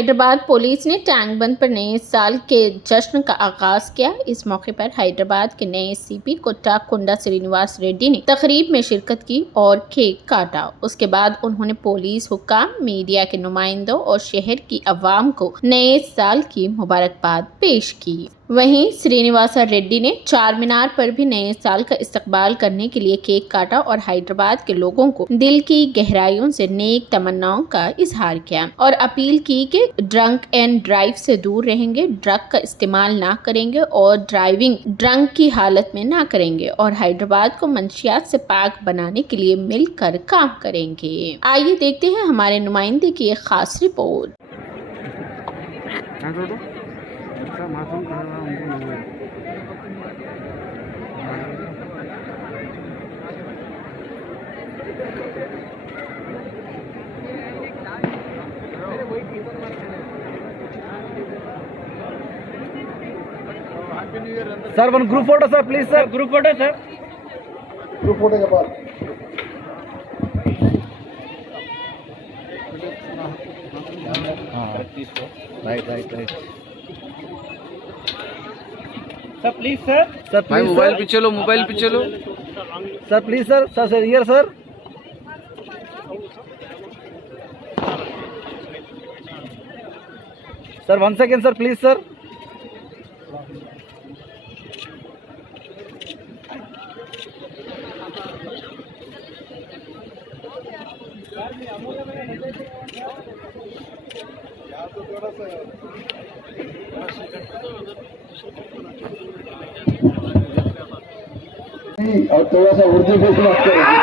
हैदराबाद पुलिस ने टैंक बंद पर नए साल के जश्न का आगाज किया। इस मौके पर हैदराबाद के नए सीपी कोट्टाकुंडा श्रीनिवास रेड्डी ने तकरीब में शिरकत की और केक काटा। उसके बाद उन्होंने पुलिस हुक्काम, मीडिया के नुमाइंदों और शहर की आवाम को नए साल की मुबारकबाद पेश की। वहीं श्रीनिवासा रेड्डी ने चार मीनार पर भी नए साल का इस्तकबाल करने के लिए केक काटा और हैदराबाद के लोगों को दिल की गहराइयों से नेक तमन्नाओं का इजहार किया और अपील की कि ड्रंक एंड ड्राइव से दूर रहेंगे, ड्रग का इस्तेमाल ना करेंगे और ड्राइविंग ड्रंक की हालत में ना करेंगे और हैदराबाद को मंशियात से पाक बनाने के लिए मिलकर काम करेंगे। आइए देखते हैं हमारे नुमाइंदे की एक खास report. Sir one group photo sir, please sir, group photo sir, group photo के बाद right right right sir, please sir, sir भाई मोबाइल पीछे लो, मोबाइल पीछे लो sir, please sir, sir sir here sir, sir 1 second sir, please sir, और थोड़ा सा उर्दू में बात करेंगे।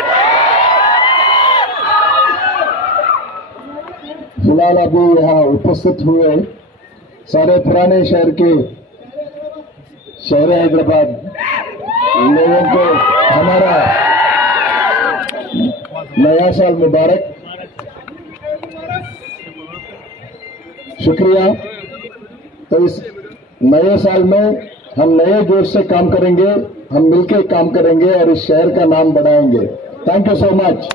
फिलहाल अभी यहाँ उपस्थित हुए सारे पुराने शहर हैदराबाद लोगों को हमारा नया साल मुबारक। शुक्रिया। तो इस नए साल में हम नए जोश से काम करेंगे, हम मिलकर काम करेंगे और इस शहर का नाम बढ़ाएंगे। Thank you so much.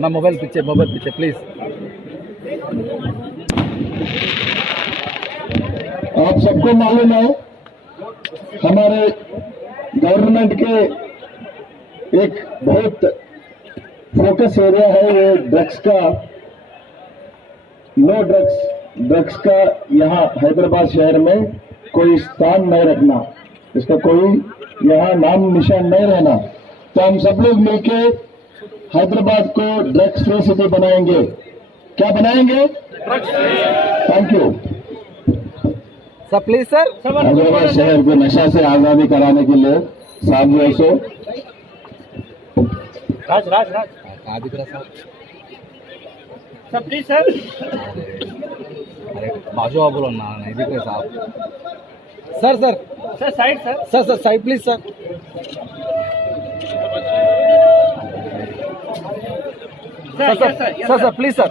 ना मोबाइल पीछे प्लीज। आप सबको मालूम है हमारे गवर्नमेंट के एक बहुत फोकस एरिया है वो ड्रग्स का, नो ड्रग्स का यहाँ हैदराबाद शहर में कोई स्थान नहीं रखना, इसका कोई यहाँ नाम निशान नहीं रहना। तो हम सब लोग मिलके हैदराबाद को ड्रग्स फ्री सिटी बनाएंगे। क्या बनाएंगे? Thank you sir, please sir, Hyderabad शहर को नशा से आजादी कराने के लिए साथियों से राज सर, प्लीज सर, अरे बाजू बोलो ना, नहीं दिख रहे साहब। Sir side sir side please sir, sir please sir,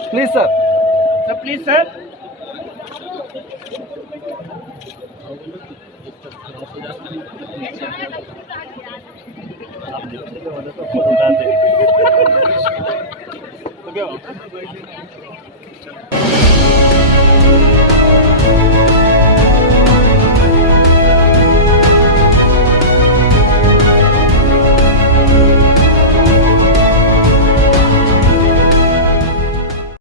please sir, तो क्या